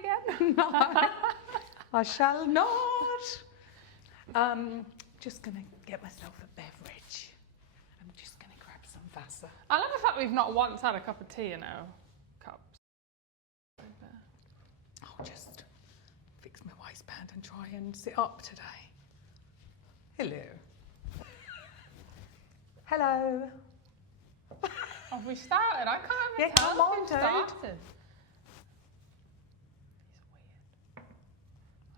play again? No, I shall not. Just going to get myself a beverage. I'm just going to grab some Vasa. I love the fact we've not once had a cup of tea in our cups. I'll just fix my waistband and try and sit up today. Hello. Hello. Have we started? I can't even Yeah, tell come on, if we've dude. started.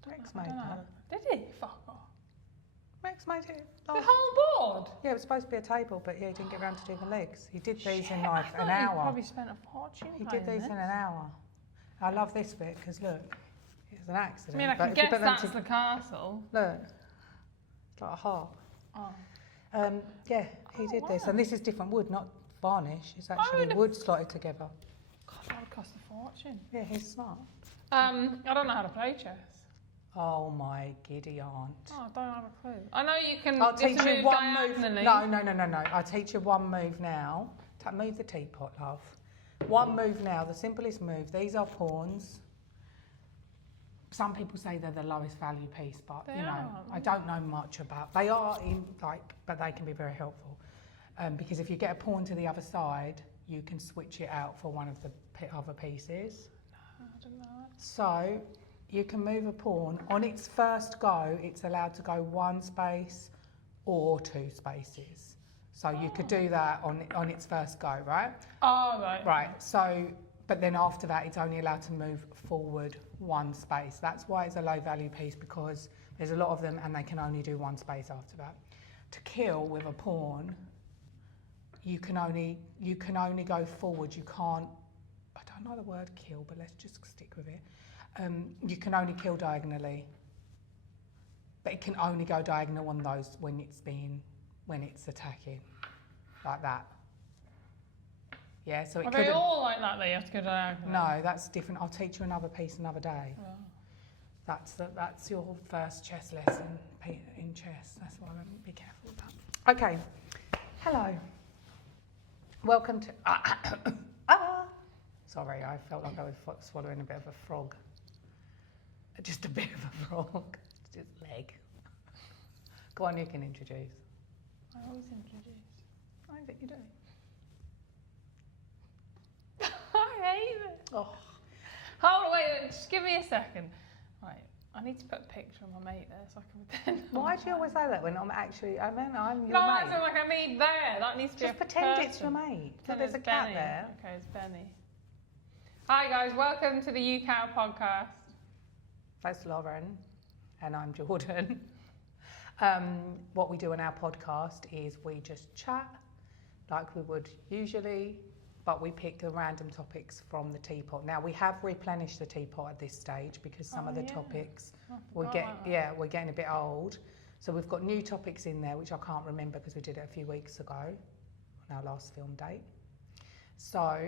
He's weird. Rex I made don't know. that. Did he? Fuck off. Rex made it. The whole board? Yeah, it was supposed to be a table, but yeah, he didn't get around to doing the legs. He did these in I like thought an he hour. probably spent a fortune He playing did these this. in an hour. I love this bit because look, it's an accident. I mean, I but can if you guess put them that's the castle. Look, it's like a heart. Oh. Yeah, he did this, wow. and this is different wood, not varnish. It's actually would've- wood slotted together. God, that would cost a fortune. Yeah, he's smart. I don't know how to play chess. Oh my giddy aunt. Oh, I don't have a clue. I know you can. I'll you have teach to you move one move. diagonally. No. I'll teach you one move now. Move the teapot, love. One move now, the simplest move. These are pawns. Some people say they're the lowest value piece, but They you know, are. I don't know much about. They are in but they can be very helpful because if you get a pawn to the other side, you can switch it out for one of the other pieces. I don't know. So you can move a pawn. On its first go, it's allowed to go one space or two spaces. So you could do that on its first go, right? Oh, right. Right. So, but then after that, it's only allowed to move forward one space. That's why it's a low value piece, because there's a lot of them and they can only do one space after that. To kill with a pawn, you can only go forward. You can't. I don't know the word kill, but let's just stick with it. You can only kill diagonally, but it can only go diagonal on those when it's attacking, like that. Yeah, so it Are could. they all like that? They have to go diagonally? No, that's different. I'll teach you another piece another day. Oh. That's your first chess lesson in chess. That's why I won't be careful with that. Okay. Hello. Welcome to. Sorry, I felt like I was swallowing a bit of a frog. Just a bit of a frog. Just leg. Go on, you can introduce. I always introduce. I think you do. I hate it. Oh. Hold on, wait, just give me a second. Right, I need to put a picture of my mate there so I can pretend. Why do you always say that when I'm actually? I mean, I'm your No, mate. I feel like I need there. That needs to Just be a pretend person. it's your mate. So Pretend there's a it's cat Benny. there. Okay, it's Benny. Hi guys, welcome to the UK podcast. That's Lauren, and I'm Jordan. What we do on our podcast is we just chat like we would usually, but we pick the random topics from the teapot. Now we have replenished the teapot at this stage because some of the topics we're getting a bit old. So we've got new topics in there which I can't remember because we did it a few weeks ago on our last film date. So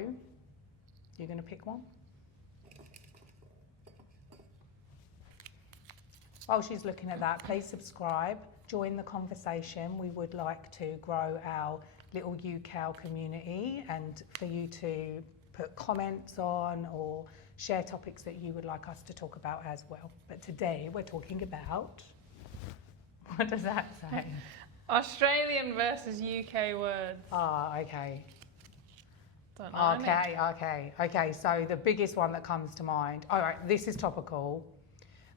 you're going to pick one? While she's looking at that, please subscribe, join the conversation. We would like to grow our little UCal community and for you to put comments on or share topics that you would like us to talk about as well. But today we're talking about, what does that say? Australian versus UK words. Okay. Don't know. Okay. So the biggest one that comes to mind, all right, this is topical.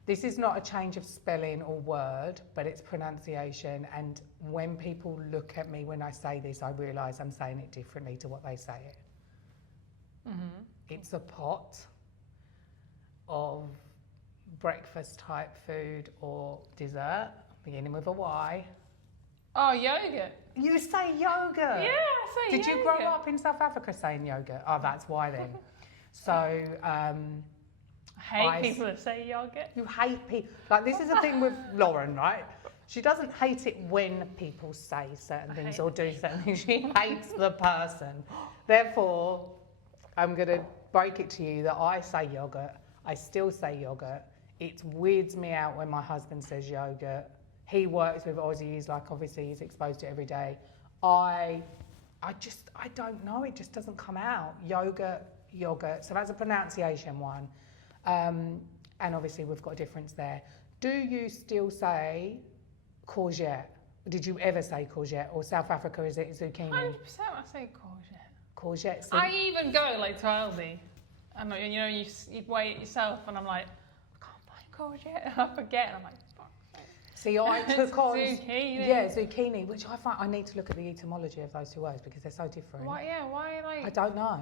This is not a change of spelling or word, but it's pronunciation. And when people look at me when I say this, I realise I'm saying it differently to what they say it. Mm-hmm. It's a pot of breakfast type food or dessert, beginning with a Y. Oh, yogurt. You say yogurt? Yeah, I say Did yogurt. you grow up in South Africa saying yogurt? Oh, that's why then. So, I hate people that say yogurt. You hate people. Like, this is the thing with Lauren, right? She doesn't hate it when people say certain things or do certain things. She hates the person. Therefore, I'm going to break it to you that I say yogurt. I still say yogurt. It weirds me out when my husband says yogurt. He works with Aussies, like obviously he's exposed to it every day. I don't know. It just doesn't come out. Yogurt. So that's a pronunciation one. And obviously we've got a difference there. Do you still say courgette? Did you ever say courgette? Or South Africa, is it zucchini? 100% I say courgette. Courgette. I even go like to Aldi, and you know you weigh it yourself, and I'm like, I can't find courgette, and I forget, and I'm like, fuck. See, I took on zucchini. Yeah, zucchini, which I find I need to look at the etymology of those two words because they're so different. Why? Yeah, why like? I don't know.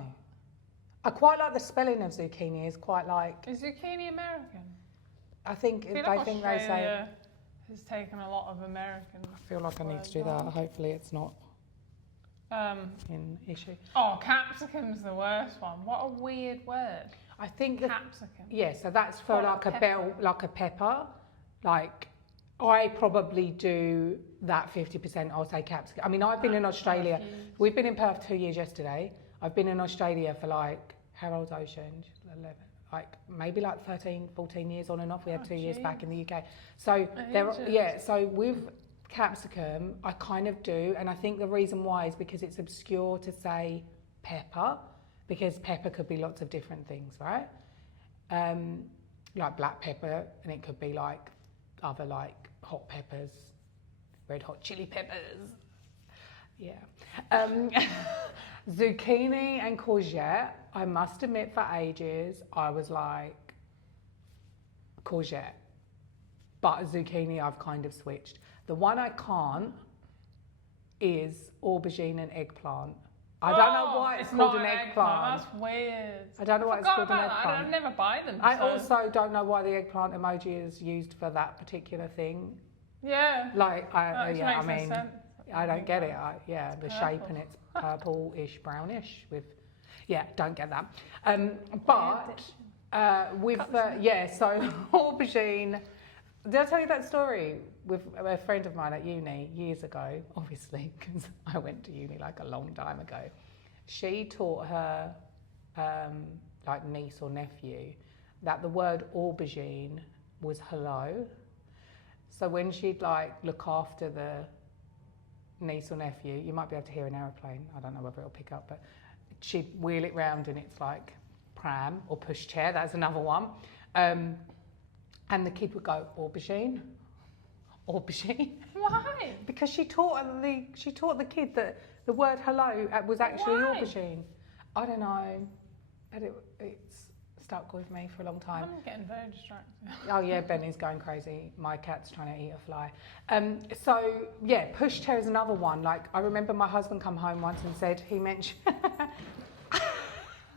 I quite like the spelling of zucchini. Is quite like. Is zucchini American? I think I feel they like think they say. Australia has taken a lot of American. I feel like I need to do that. Hopefully, it's not in issue. Oh, capsicum's the worst one. What a weird word. I think Capsicum. Yeah, so that's for like a bell, like a pepper. Like I probably do that 50%. I'll say capsicum. I mean, I've been in Australia. We've been in Perth 2 years yesterday. I've been in Australia for like, how old's Ocean? 11. Like maybe like 13, 14 years on and off. We had 2 years back in the UK. So so with capsicum, I kind of do, and I think the reason why is because it's obscure to say pepper, because pepper could be lots of different things, right? Like black pepper, and it could be like other like hot peppers, red hot chili peppers. Yeah. Zucchini and courgette, I must admit for ages, I was like courgette. But zucchini, I've kind of switched. The one I can't is aubergine and eggplant. I don't know why it's called an eggplant. That's weird. I don't know why it's called an eggplant. I never buy them. I also don't know why the eggplant emoji is used for that particular thing. Yeah. Like, I mean, sense. I don't get it. The shape, and it's purple-ish, brownish with, don't get that. But with so aubergine. Did I tell you that story with a friend of mine at uni years ago? Obviously, because I went to uni like a long time ago. She taught her like niece or nephew that the word aubergine was hello. So when she'd like look after the niece or nephew, you might be able to hear an aeroplane. I don't know whether it'll pick up, but she'd wheel it round and it's like pram or pushchair. That's another one. And the kid would go, aubergine? Aubergine? Why? Because she taught the kid that the word hello was actually aubergine. I don't know, but it's stuck with me for a long time. I'm getting very distracted. Oh yeah, Benny's going crazy. My cat's trying to eat a fly. Pushchair is another one. Like, I remember my husband come home once and said, he mentioned...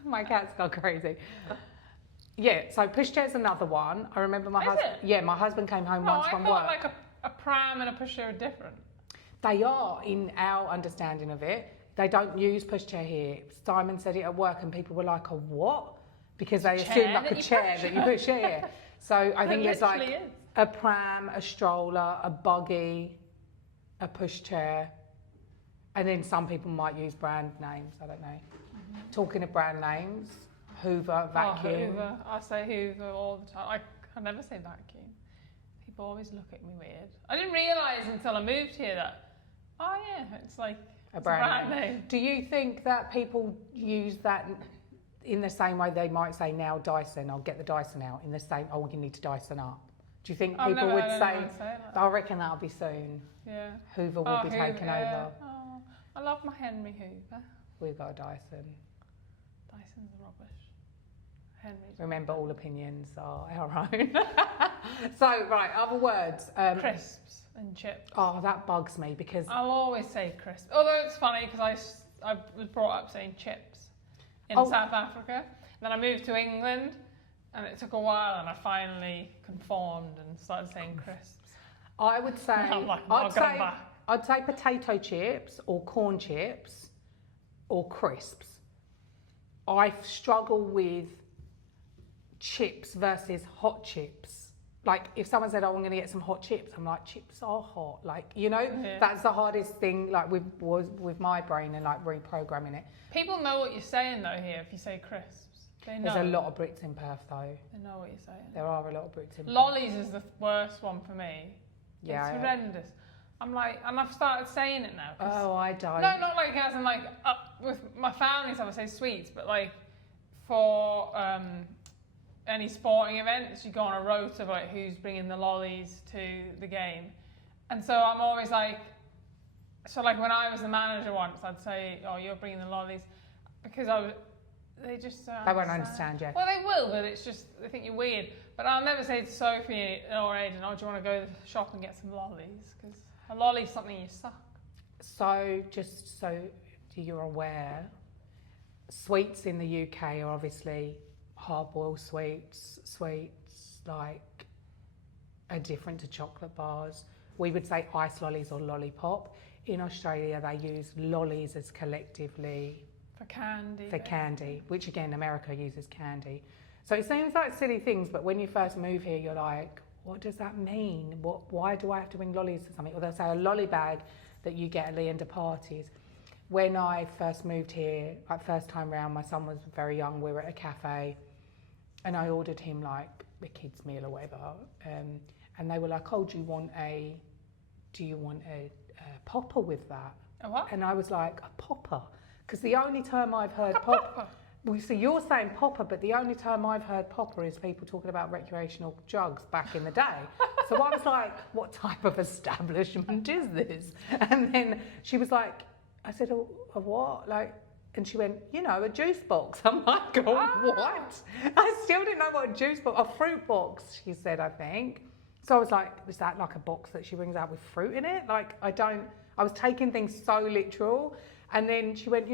My cat's gone crazy. Yeah, so pushchair's another one. I remember my husband. Yeah, my husband came home once from work. I thought like a pram and a pushchair are different. They are in our understanding of it. They don't use pushchair here. Simon said it at work, and people were like, "A what?" Because they assume like a chair that you push. Yeah. So I think it's like a pram, a stroller, a buggy, a pushchair, and then some people might use brand names. I don't know. Mm-hmm. Talking of brand names. Hoover, vacuum. Hoover. I say Hoover all the time. I never say vacuum. People always look at me weird. I didn't realise until I moved here that, it's like a brand name. Do you think that people use that in the same way they might say now Dyson, I'll get the Dyson out, in the same, you need to Dyson up? Do you think people would say that? I reckon that'll be soon. Yeah. Hoover will be taken over. Oh, I love my Henry Hoover. We've got a Dyson. Dyson's rubbish. Henry's Remember, all opinions are our own. So, right, other words. Crisps and chips. Oh, that bugs me because... I'll always say crisps. Although it's funny because I was brought up saying chips in South Africa. Then I moved to England and it took a while and I finally conformed and started saying crisps. I would say... I'd say potato chips or corn chips or crisps. I struggle with chips versus hot chips. Like, if someone said, I'm going to get some hot chips, I'm like, chips are hot. Like, that's the hardest thing, like, with my brain and, like, reprogramming it. People know what you're saying, though, here, if you say crisps. They know. There's a lot of Brits in Perth, though. They know what you're saying. There are a lot of Brits in Perth. Lollies is the worst one for me. Yeah. It's horrendous. I'm like, and I've started saying it now. Oh, I don't. No, not like as in, like, with my family, so I would say sweets, but, like, for any sporting events, you go on a rote of like who's bringing the lollies to the game. And so I'm always like, so like when I was the manager once, I'd say, oh, you're bringing the lollies, because they just don't They won't understand you. Well, they will, but it's just, they think you're weird. But I'll never say to Sophie or Aidan, oh, do you want to go to the shop and get some lollies? Because a lolly's something you suck. So, just so you're aware, sweets in the UK are obviously hard-boiled sweets like are different to chocolate bars. We would say ice lollies or lollipop. In Australia, they use lollies as collectively For candy. for candy, which again, America uses candy. So it seems like silly things, but when you first move here, you're like, what does that mean? Why do I have to bring lollies to something? Or they'll say a lolly bag that you get at the end of parties. When I first moved here, like first time round, my son was very young, we were at a cafe, and I ordered him like a kid's meal or whatever, and they were like, oh, do you want a popper with that? A what? And I was like, a popper? Because the only term I've heard popper. Well, so you're saying popper, but the only term I've heard popper is people talking about recreational drugs back in the day. So I was like, what type of establishment is this? And then she was like, I said, a what? Like, and she went, a juice box. I'm like, what? I still didn't know what a juice box, a fruit box, she said, I think. So I was like, is that like a box that she brings out with fruit in it? Like, I was taking things so literal. And then she went,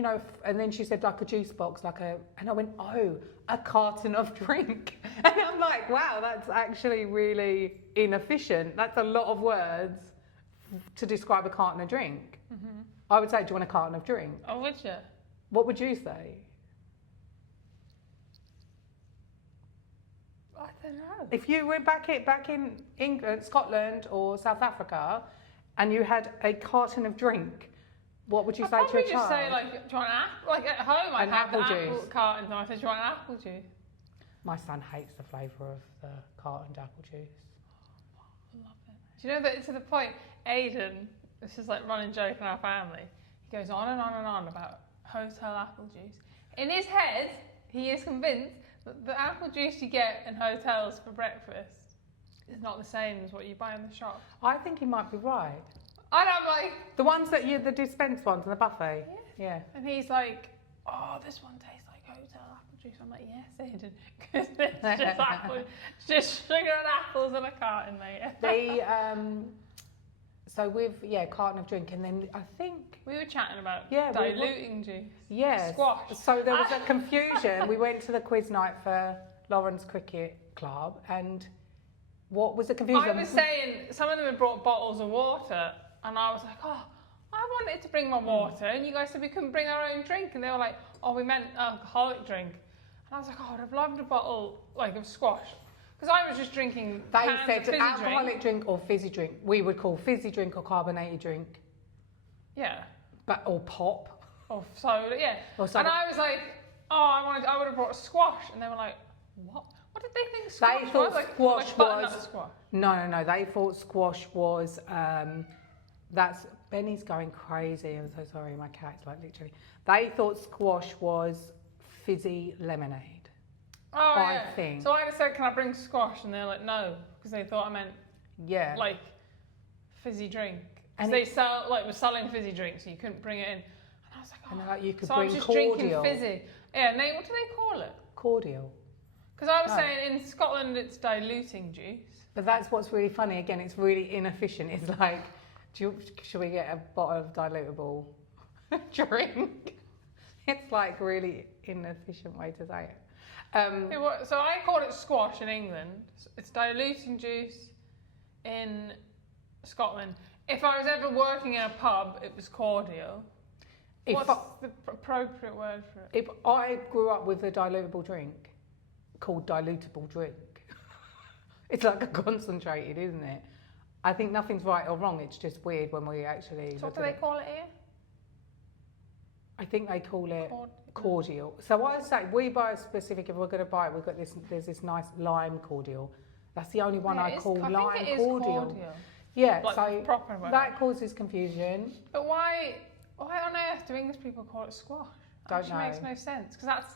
and then she said like a juice box, and I went, oh, a carton of drink. And I'm like, wow, that's actually really inefficient. That's a lot of words to describe a carton of drink. Mm-hmm. I would say, do you want a carton of drink? Oh, would you? What would you say? I don't know. If you went back in England, Scotland or South Africa and you had a carton of drink, what would you say to your child? I'd probably just say, like, do you want an apple? Like, at home, I'd have the apple carton, and I said, do you want an apple juice? My son hates the flavour of the cartoned apple juice. I love it. Do you know that to the point, Aidan, this is like running joke in our family, he goes on and on and on about hotel apple juice. In his head, he is convinced that the apple juice you get in hotels for breakfast is not the same as what you buy in the shop. I think he might be right. And I'm like... The ones that the dispensed ones in the buffet? Yeah. And he's like, oh, this one tastes like hotel apple juice. I'm like, yes, Aidan, because it's just apple, it's just sugar and apples in a carton, mate. So with, carton of drink, and then I think... We were chatting about diluting juice. Yes. Squash. So there was a confusion. We went to the quiz night for Lauren's cricket club, and what was the confusion? I was saying, some of them had brought bottles of water, and I was like, oh, I wanted to bring my water, and you guys said we couldn't bring our own drink, and they were like, oh, we meant alcoholic drink. And I was like, oh, I'd have loved a bottle, like, of squash. Because I was just drinking They said fizzy alcoholic drink or fizzy drink. We would call fizzy drink or carbonated drink. Yeah. Or pop. Or soda, yeah. Or soda. And I was like, oh, I would have brought squash. And they were like, what? What did they think squash was? They thought squash was... Squash. No. They thought squash was... Benny's going crazy. I'm so sorry, my cat's like literally. They thought squash was fizzy lemonade. Oh, I think. So I just said, can I bring squash? And they're like, no, because they thought I meant like fizzy drink. Because they were selling fizzy drinks, so you couldn't bring it in. And I was like, oh. And like you could so bring I was just cordial. drinking fizzy. Yeah, what do they call it? Cordial. Because I was saying in Scotland it's diluting juice. But that's what's really funny. Again, it's really inefficient. It's like, should we get a bottle of dilutable drink? It's like really inefficient way to say it. So I call it squash in England. It's diluting juice in Scotland. If I was ever working in a pub, it was cordial. What's the appropriate word for it? If I grew up with a dilutable drink called dilutable drink, it's like a concentrated, isn't it? I think nothing's right or wrong. It's just weird when we actually. So what do they call it here? I think they call it cordial. So I say we buy a specific. If we're going to buy it, there's this nice lime cordial. That's the only one I call lime cordial. Yeah, like so proper that causes confusion. But why on earth do English people call it squash? That makes no sense, because that's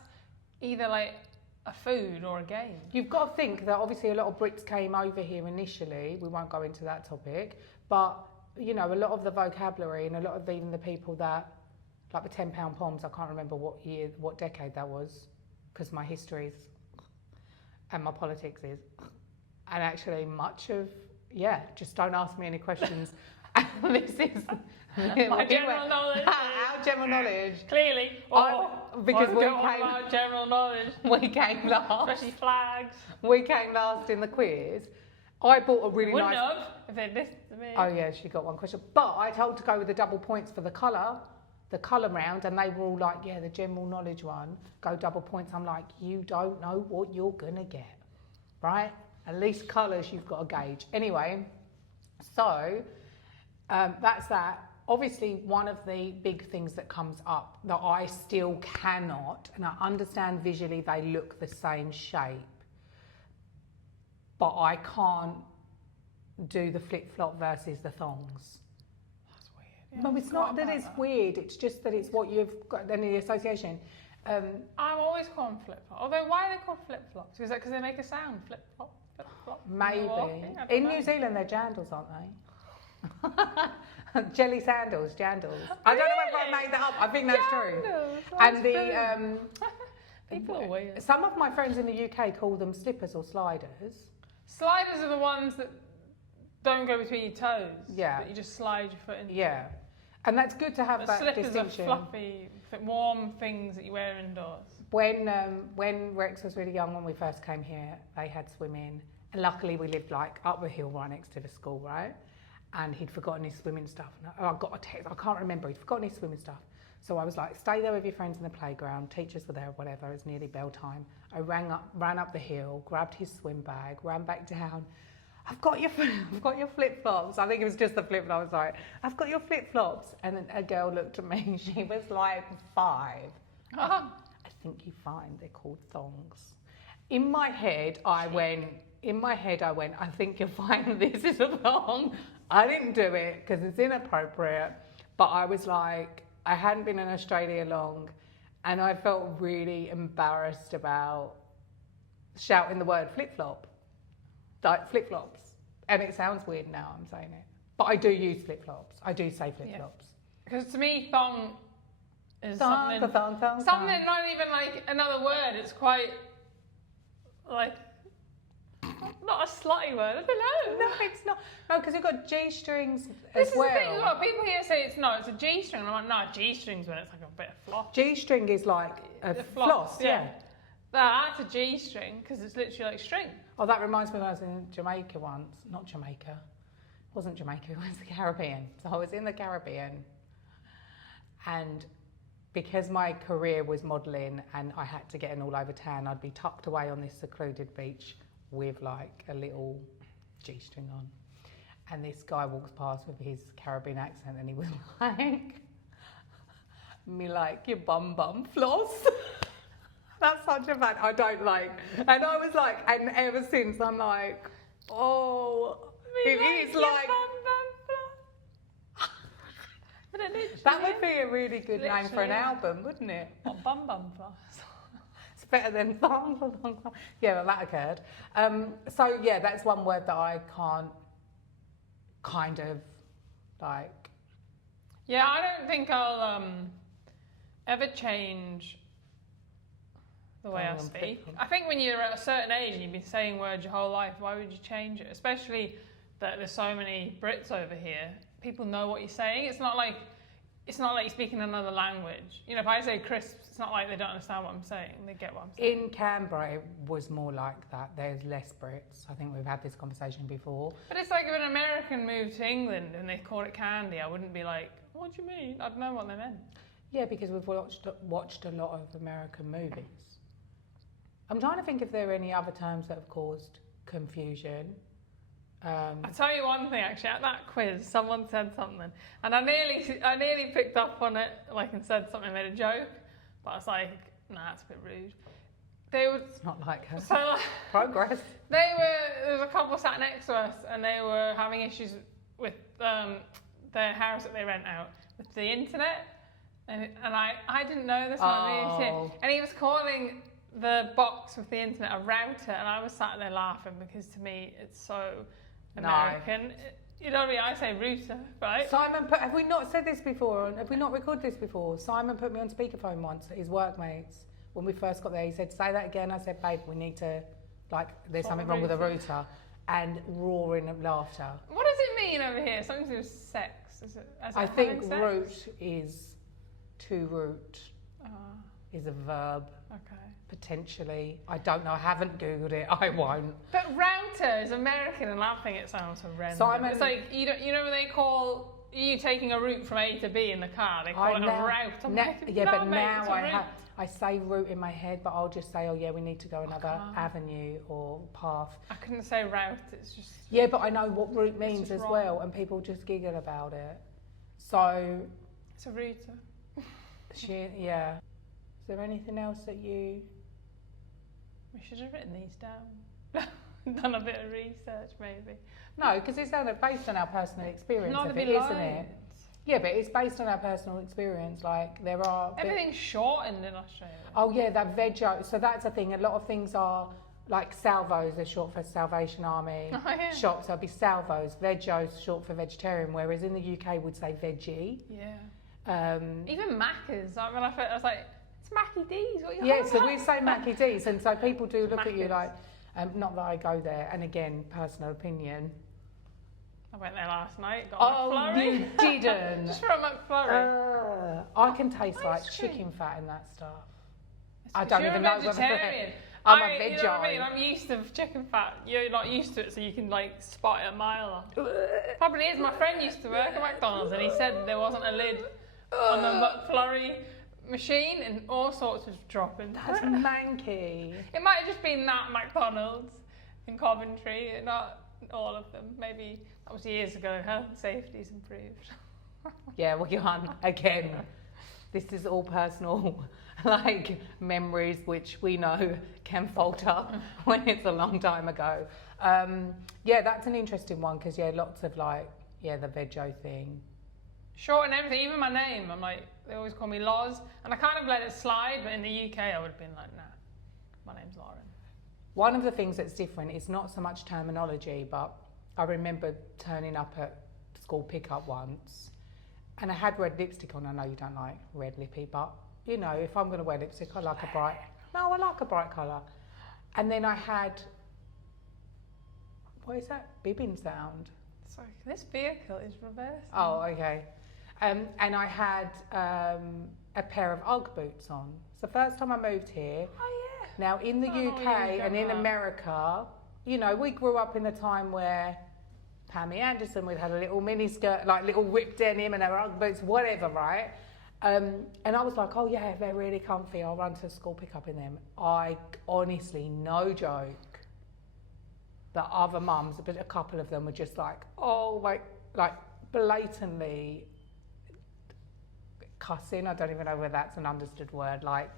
either like a food or a game. You've got to think that obviously a lot of Brits came over here initially. We won't go into that topic, but you know, a lot of the vocabulary and a lot of even the people that, like the £10 poms, I can't remember what year, what decade that was, because my history is, and my politics is, and actually much of, just don't ask me any questions. This is my general knowledge. Our general knowledge. Clearly. Because we came our general knowledge. We came last. Especially flags. We came last in the quiz. I bought a really Wouldn't nice... have if they'd listened to me. Oh yeah, she got one question. But I told to go with the double points for the colour round, and they were all like, yeah, the general knowledge one, go double points. I'm like, you don't know what you're going to get, right? At least colours you've got to gauge. Anyway, so that's that. Obviously, one of the big things that comes up that I still cannot, and I understand visually they look the same shape, but I can't do the flip-flop versus the thongs. That's weird. No, it's not that it's weird, it's just that it's what you've got in the association. I'm always calling them flip-flop. Although, why are they called flip-flops? Is that because they make a sound? Flip-flop, flip-flop? Maybe. In New Zealand, they're jandals, aren't they? Jelly sandals, jandals. I don't know whether I made that up. I think that's true. And the people are weird. Some of my friends in the UK call them slippers or sliders. Sliders are the ones that don't go between your toes. Yeah. That you just slide your foot in. Yeah. And that's good to have But that slippers distinction. are fluffy, warm things that you wear indoors. When Rex was really young, when we first came here, they had swimming. And luckily we lived like up the hill right next to the school, right? And he'd forgotten his swimming stuff. And I got a text, I can't remember, he'd forgotten his swimming stuff. So I was like, stay there with your friends in the playground, teachers were there, whatever, it's nearly bell time. I ran up the hill, grabbed his swim bag, ran back down. I've got your flip-flops. I think it was just the flip-flops. I was like, I've got your flip-flops. And then a girl looked at me, she was like 5. I think you find they're called thongs. In my head, I went, I think you'll find this is a thong. I didn't do it because it's inappropriate, but I was like, I hadn't been in Australia long, and I felt really embarrassed about shouting the word flip-flop, like flip-flops. And it sounds weird now I'm saying it, but I do use flip-flops. I do say flip-flops. Because to me, thong is Thong, something not even like another word. It's quite like not a slutty word. I don't know. No, it's not. No, because you've got G-strings This as is well. the thing as well. People here say it's a G-string. And I'm like, no, G-string's when it's like a bit of floss. G-string is like a floss, yeah. That's a G-string because it's literally like string. Oh, that reminds me when I was in Jamaica once. Not Jamaica. It wasn't Jamaica, it was the Caribbean. So I was in the Caribbean, and because my career was modelling and I had to get an all-over tan, I'd be tucked away on this secluded beach with like a little G-string on. And this guy walks past with his Caribbean accent and he was like, me like your bum floss. That's such a bad, I don't like. And I was like, and ever since I'm like, oh, it is like. That would be a really good name for an album, wouldn't it? What, bum floss? It's better than thong. Yeah, well, that occurred. So yeah, that's one word that I can't kind of like. Yeah, I don't think I'll ever change the way I speak. I think when you're at a certain age and you've been saying words your whole life, why would you change it? Especially that there's so many Brits over here. People know what you're saying. It's not like you're speaking another language. You know, if I say crisps, it's not like they don't understand what I'm saying. They get what I'm saying. In Canberra, it was more like that. There's less Brits. I think we've had this conversation before. But it's like if an American moved to England and they call it candy, I wouldn't be like, what do you mean? I'd know what they meant. Yeah, because we've watched a lot of American movies. I'm trying to think if there are any other terms that have caused confusion. I'll tell you one thing actually, at that quiz someone said something and I nearly picked up on it, like, and said something, made a joke, but I was like, nah, that's a bit rude. It's not like her. So, Progress. there was a couple sat next to us and they were having issues with their house that they rent out with the internet, and I didn't know this when I moved here, and he was calling the box with the internet a router, and I was sat there laughing because to me it's so American. You know what I mean? I say router, right? Simon have we not said this before? Have we not recorded this before? Simon put me on speakerphone once at his workmates when we first got there. He said, "Say that again." I said, "Babe, we need to, like, there's something wrong with the router," and roaring of laughter. What does it mean over here? Something to do with sex? Is it I think root is to root is a verb. Okay. Potentially. I don't know. I haven't Googled it. I won't. But router is American, and I think it sounds horrendous. Simon, it's like, you know when they call you taking a route from A to B in the car, they call it a route. But now I say route in my head, but I'll just say, oh yeah, we need to go another avenue or path. I couldn't say route, it's just... Yeah, but I know what route means as well, and people just giggle about it. So... It's a router. Yeah. Is there anything else that you... We should have written these down. Done a bit of research, maybe. No, because it's based on our personal experience Not of it, isn't it? Yeah, but it's based on our personal experience. Like, there are... Everything's shortened in Australia. Oh, yeah, that veggie. So that's the thing. A lot of things are, like, salvos are short for Salvation Army. Oh, yeah. Shops, there'll be salvos. Vegos, short for vegetarian, whereas in the UK, we'd say veggie. Yeah. Even Macca's. I mean, I was like... It's Mackie D's. What are you Yeah, so we say Mackie D's, and so people do look at you like, not that I go there, and again, personal opinion. I went there last night, got a McFlurry. You didn't? Just for a McFlurry. I can taste like chicken fat in that stuff. I don't even know. Vegetarian. I'm a veg. You know what I mean? I'm used to chicken fat. You're not used to it, so you can like spot it a mile off. Probably is. My friend used to work at McDonald's, and he said there wasn't a lid on the McFlurry machine, and all sorts was dropping. That's manky. It might have just been that McDonald's in Coventry, not all of them. Maybe that was years ago. Health and safety's improved. Yeah, well, Johan, again, this is all personal, like memories which we know can falter when it's a long time ago. Yeah, that's an interesting one because lots of like the veggie thing. Short and everything, even my name. I'm like, they always call me Loz, and I kind of let it slide, but in the UK I would have been like, nah, my name's Lauren. One of the things that's different is not so much terminology, but I remember turning up at school pickup once, and I had red lipstick on. I know you don't like red lippy, but you know, if I'm going to wear lipstick, I like a bright colour. And then I had, what is that bibbing sound? Sorry, this vehicle is reversed. Oh, okay. And I had a pair of Ugg boots on. It's the first time I moved here. Oh, yeah. Now, in the UK and in America, you know, we grew up in a time where Pammy Anderson, we'd had a little mini skirt, like little whipped denim and our Ugg boots, whatever, right? And I was like, oh, yeah, they're really comfy. I'll run to school, pick up in them. I honestly, no joke, the other mums, but a couple of them were just like, oh, like blatantly cussing. I don't even know whether that's an understood word, like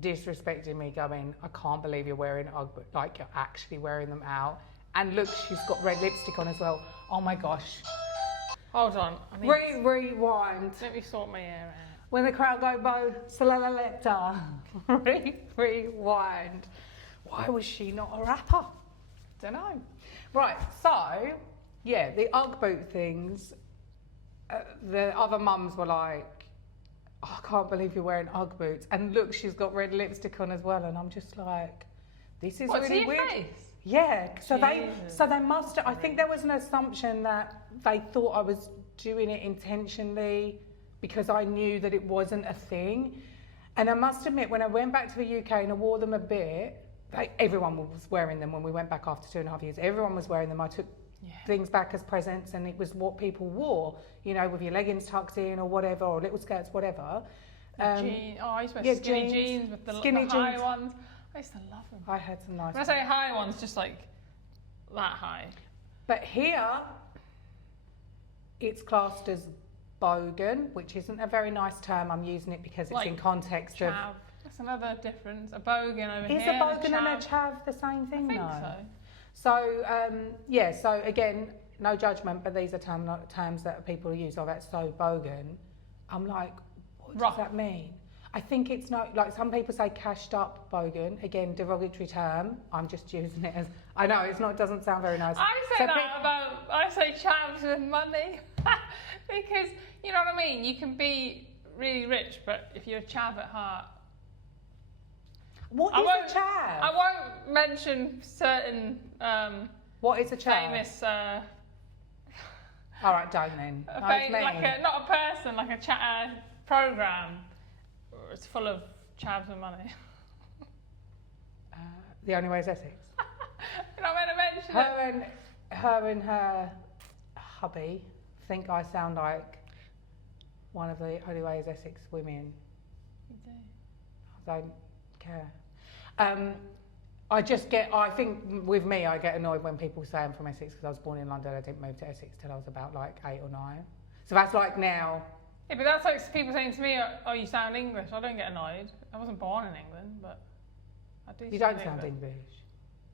disrespecting me, going, I can't believe you're wearing Ugg, like you're actually wearing them out. And look, she's got red lipstick on as well. Oh my gosh. Hold on. Rewind. Let me sort my hair out. When the crowd go, bo, salaleta. Rewind. Why was she not a rapper? Don't know. Right, so, yeah, the Ugg boot things, the other mums were like, oh, I can't believe you're wearing Ugg boots. And look, she's got red lipstick on as well. And I'm just like, this is really weird. Face? Yeah, so they must, I think there was an assumption that they thought I was doing it intentionally because I knew that it wasn't a thing. And I must admit, when I went back to the UK and I wore them a bit, everyone was wearing them when we went back after 2.5 years. Everyone was wearing them. I took things back as presents, and it was what people wore, you know, with your leggings tucked in or whatever, or little skirts, whatever. I used to wear skinny jeans with the high ones. I used to love them. I had some nice ones. When I say high ones, just like that high. But here, it's classed as bogan, which isn't a very nice term. I'm using it because it's like in context chav. Of... That's another difference. A bogan over here. Is a bogan and a chav the same thing? I think so. So, so again, no judgment, but these are terms that people use. Oh, that's so bogan. I'm like, what does that mean? I think it's not, like some people say cashed up bogan, again, derogatory term. I'm just using it as, I know, it's not, doesn't sound very nice. I say chavs with money. Because, you know what I mean? You can be really rich, but if you're a chav at heart. What is a chav? I won't mention certain what is a chav? famous... all right, don't then. Not a person, like a program. It's full of chavs and money. The Only Way is Essex. You're not meant to mention it. Her and her hubby think I sound like one of the Only Way is Essex women. You do. I don't care. I think with me, I get annoyed when people say I'm from Essex because I was born in London. I didn't move to Essex till I was about like 8 or 9. So that's like now. Yeah, but that's like people saying to me, "Oh, you sound English." I don't get annoyed. I wasn't born in England, but I do. You don't sound English.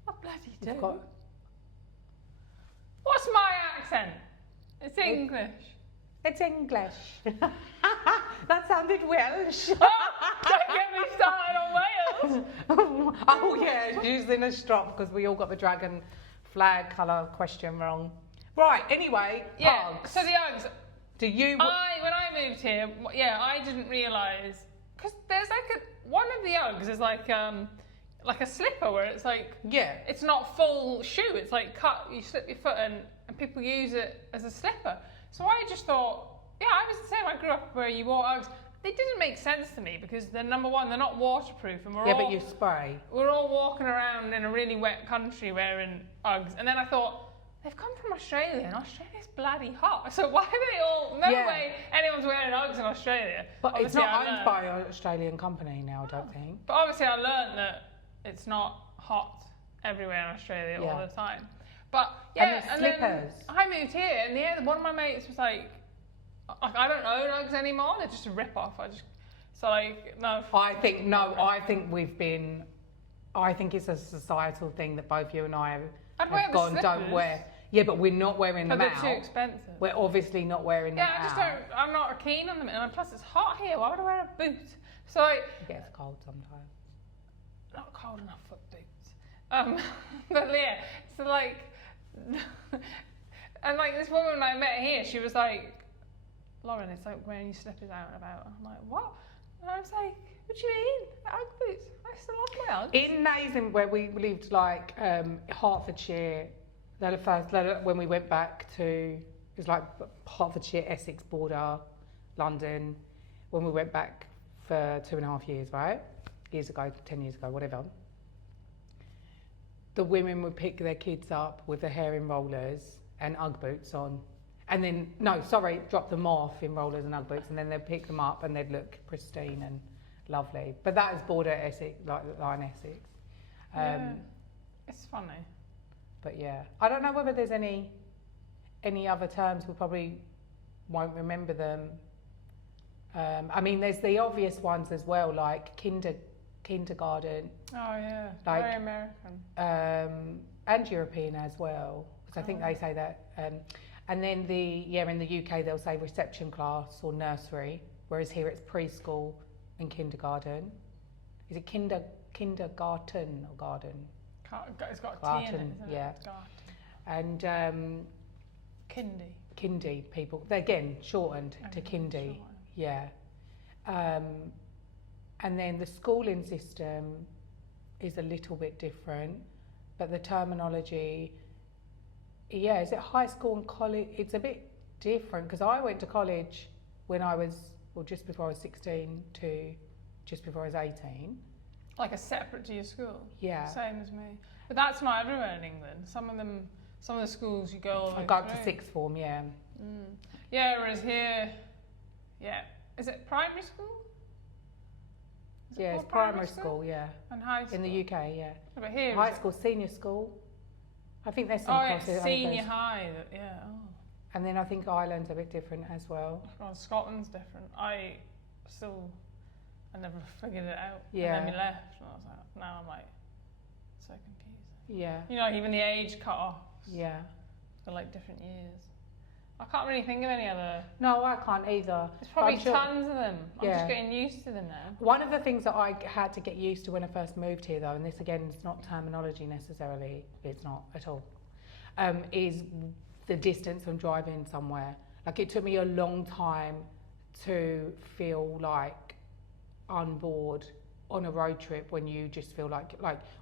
I bloody do. What's my accent? It's English. It's English. That sounded Welsh. Don't get me started on Wales. Oh yeah, using a strop because we all got the dragon flag colour question wrong. Right. Anyway. Yeah. Uggs. So the Uggs. Do you? When I moved here, I didn't realise because there's like one of the Uggs is like a slipper where it's like it's not full shoe. It's like cut. You slip your foot in, and people use it as a slipper. So I just thought, I was the same. I grew up where you wore Uggs. They didn't make sense to me because they're number one, they're not waterproof, and but you spray. We're all walking around in a really wet country wearing Uggs, and then I thought they've come from Australia, and Australia's bloody hot. So why are they all? No way anyone's wearing Uggs in Australia. But obviously, it's not owned by an Australian company now, I don't think. But obviously, I learned that it's not hot everywhere in Australia all the time. But and then I moved here, and one of my mates was like, I don't own Uggs anymore. They're just a rip off. I think it's a societal thing that both you and I have gone. Don't wear. Yeah, but we're not wearing them out. They're too expensive. We're obviously not wearing them out. I'm not keen on them. And plus, it's hot here. Why would I wear a boot? So it gets cold sometimes. Not cold enough for boots. But yeah, so like, and like this woman I met here, she was like, "Lauren, it's like wearing your slippers out and about." I'm like, "What?" And I was like, "What do you mean? Ugg boots? I still like my Uggs." In Nazen, where we lived, like Hertfordshire, when we went back to, it was like Hertfordshire, Essex border, London, when we went back for 2.5 years, right? 10 years ago, whatever. The women would pick their kids up with their hair in rollers and Ugg boots on. And then, drop them off in rollers and Ugg boots, and then they'd pick them up and they'd look pristine and lovely. But that is border Essex, like line Essex. It's funny. But yeah, I don't know whether there's any other terms. We probably won't remember them. I mean, there's the obvious ones as well, like kindergarten. Oh yeah, like, very American. And European as well, because I think they say that. And then in the UK they'll say reception class or nursery, whereas here it's preschool and kindergarten. Is it kindergarten or garden? It's got a T in it, isn't yeah. It? And kindy people. They're again shortened to kindy. Yeah. And then the schooling system is a little bit different, but the terminology, is it high school and college? It's a bit different because I went to college when I was, just before I was 16 to just before I was 18. Like a separate to your school? Yeah. Same as me. But that's not everywhere in England. Some of the schools you go all the way I go up to sixth form, yeah. Yeah, whereas here, is it primary school? It's primary school, yeah. And high school? In the UK, yeah. But here, high school, senior school. I think there's some crosses. Senior high, yeah. Oh. And then I think Ireland's a bit different as well. Well, Scotland's different. I never figured it out. Yeah. And then we left, and I was like, now I'm like, so confused. Yeah. You know, even the age cut-offs. Yeah. For like different years. I can't really think of any other. No, I can't either. There's probably I'm sure- tons of them. I'm Yeah. just getting used to them now. One of the things that I had to get used to when I first moved here, though, and this again is not terminology necessarily, it's not at all, is the distance from driving somewhere. Like, it took me a long time to feel like unbored on a road trip when you just feel like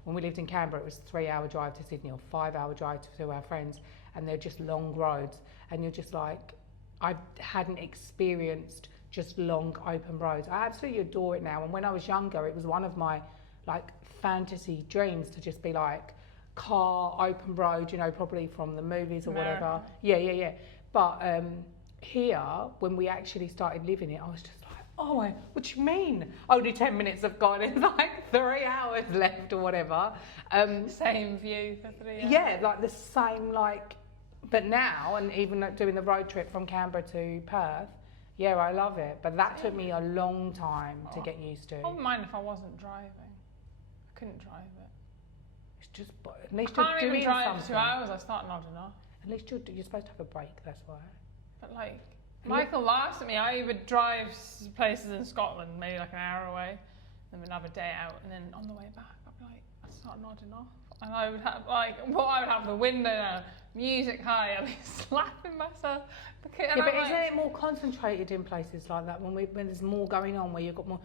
when we lived in Canberra, it was a 3-hour drive to Sydney or 5-hour drive to our friends, and they're just long roads, and you're just like, I hadn't experienced just long open roads. I absolutely adore it now, and when I was younger, it was one of my like fantasy dreams to just be like car open road, you know, probably from the movies or whatever. Yeah. But here, when we actually started living it, I was just like, oh, what do you mean? Only 10 minutes have gone. It's like 3 hours left or whatever. Same view for 3 hours. Yeah, like the same, like, but now, and even like doing the road trip from Canberra to Perth, yeah, I love it. But that took me a long time to get used to. I wouldn't mind if I wasn't driving. I couldn't drive it. It's just, at least I you're can't doing even drive something. for 2 hours. I start nodding off. At least you're supposed to have a break, that's why. But like, Michael laughs at me. I would drive places in Scotland, maybe like an hour away, then we'd have a day out, and then on the way back, I'd be like, I'd start nodding off. And I would have, like, I would have the window down, music high, I'd be slapping myself. Yeah, but isn't it more concentrated in places like that when there's more going on, where you've got more?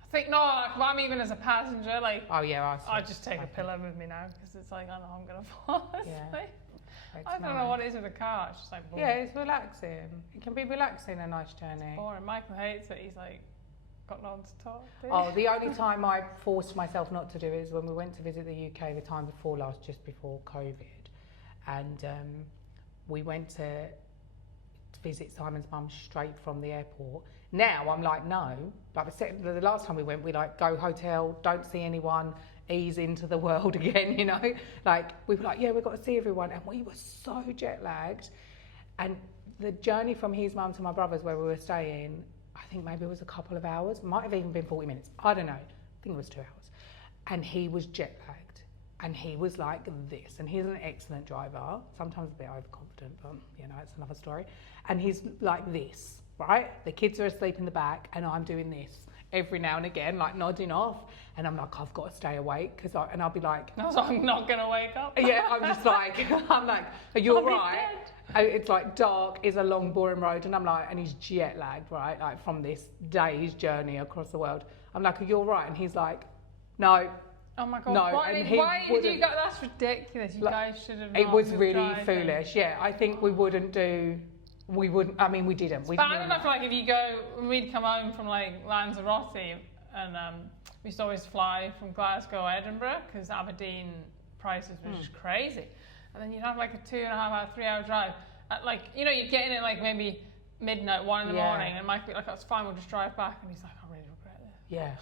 I think, no, like, if I'm even as a passenger, like, Oh yeah, I just take a pillow with me now, because it's like, I know I'm going to fall asleep. Yeah. I don't know what it is with a car, it's just like boring. Yeah, it's relaxing. It can be relaxing, a nice journey. Boring. Michael hates it, he's like, got no one to talk to. Oh, the only time I forced myself not to do it is when we went to visit the UK the time before last, just before COVID, and we went to visit Simon's mum straight from the airport. Now I'm like, no, like the last time we went, we like go hotel, don't see anyone, ease into the world again, you know, like we were like, yeah, we've got to see everyone, and we were so jet lagged. And the journey from his mum to my brother's, where we were staying, I think maybe it was a couple of hours, might have even been 40 minutes, I don't know, I think it was 2 hours, and he was jet lagged, and he was like this, and he's an excellent driver, sometimes a bit overconfident, but you know, it's another story, and he's like this, right? The kids are asleep in the back, and I'm doing this every now and again, like nodding off, and I'm like, I've got to stay awake, and I'll be like, so I'm not gonna wake up. yeah, I'm just like, I'm like, are you alright? It's like dark, is a long boring road, and I'm like, and he's jet lagged, right, like from this day's journey across the world. I'm like, are you alright? And he's like, no. Oh my god, No, why and did you go? That's ridiculous. You guys should have. It was not really driving. foolish. Yeah, I think we wouldn't. I mean, we didn't. But I don't know if, like, if you go, when we'd come home from like Lanzarote, and we used to always fly from Glasgow to Edinburgh, because Aberdeen prices were just crazy, and then you'd have like a 2.5 hour, 3 hour drive. Like, you know, you'd get in at like maybe midnight, 1 in the morning, and Mike would be like, that's fine, we'll just drive back, and he's like, I really regret this. Yeah,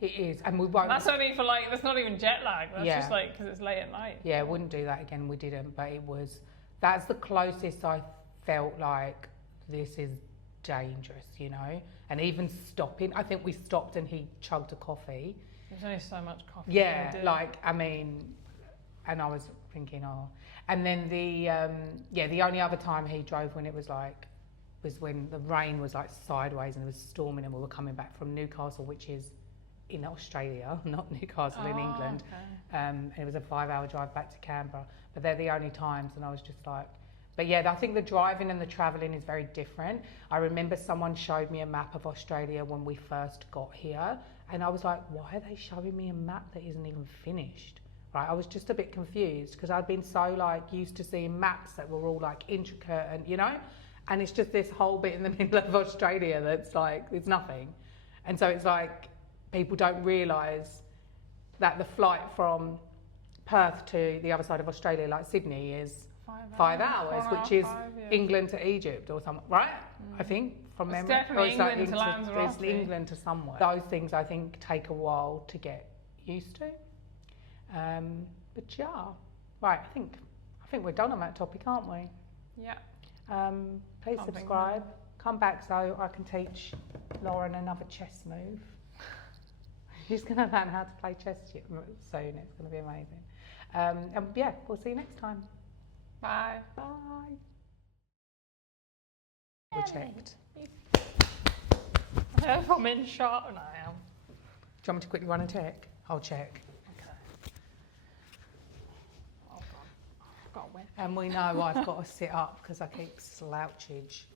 it is, and we won't. That's only for like, that's not even jet lag. That's just like because it's late at night. Yeah, wouldn't do that again. We didn't, but that's the closest I felt like this is dangerous, you know. And even stopping, I think we stopped and he chugged a coffee. There's only so much coffee. Yeah, like, I mean, and I was thinking, oh. And then the only other time he drove when it was like, was when the rain was like sideways and it was storming, and we were coming back from Newcastle, which is in Australia, not Newcastle in England. Okay. And it was a 5 hour drive back to Canberra. But they're the only times, and I was just like, but yeah, I think the driving and the travelling is very different. I remember someone showed me a map of Australia when we first got here, and I was like, why are they showing me a map that isn't even finished? Right, I was just a bit confused, because I'd been so like used to seeing maps that were all like intricate, and you know, and it's just this whole bit in the middle of Australia that's like, it's nothing. And so it's like, people don't realise that the flight from Perth to the other side of Australia, like Sydney, is 5 hours, which is England to Egypt or something, right? I think, from It's memory. definitely Or England to Lanzarote. It's England to somewhere. Those things I think take a while to get used to. But yeah, right. I think we're done on that topic, aren't we? Yeah. Please Can't think of subscribe. Come back so I can teach Lauren another chess move. She's going to learn how to play chess soon. It's going to be amazing. And yeah, we'll see you next time. Bye. Bye. We checked. I hope I'm in shot and I am. Do you want me to quickly run and check? I'll check. Okay. Oh god. I've got a win. And we know I've got to sit up because I keep slouching.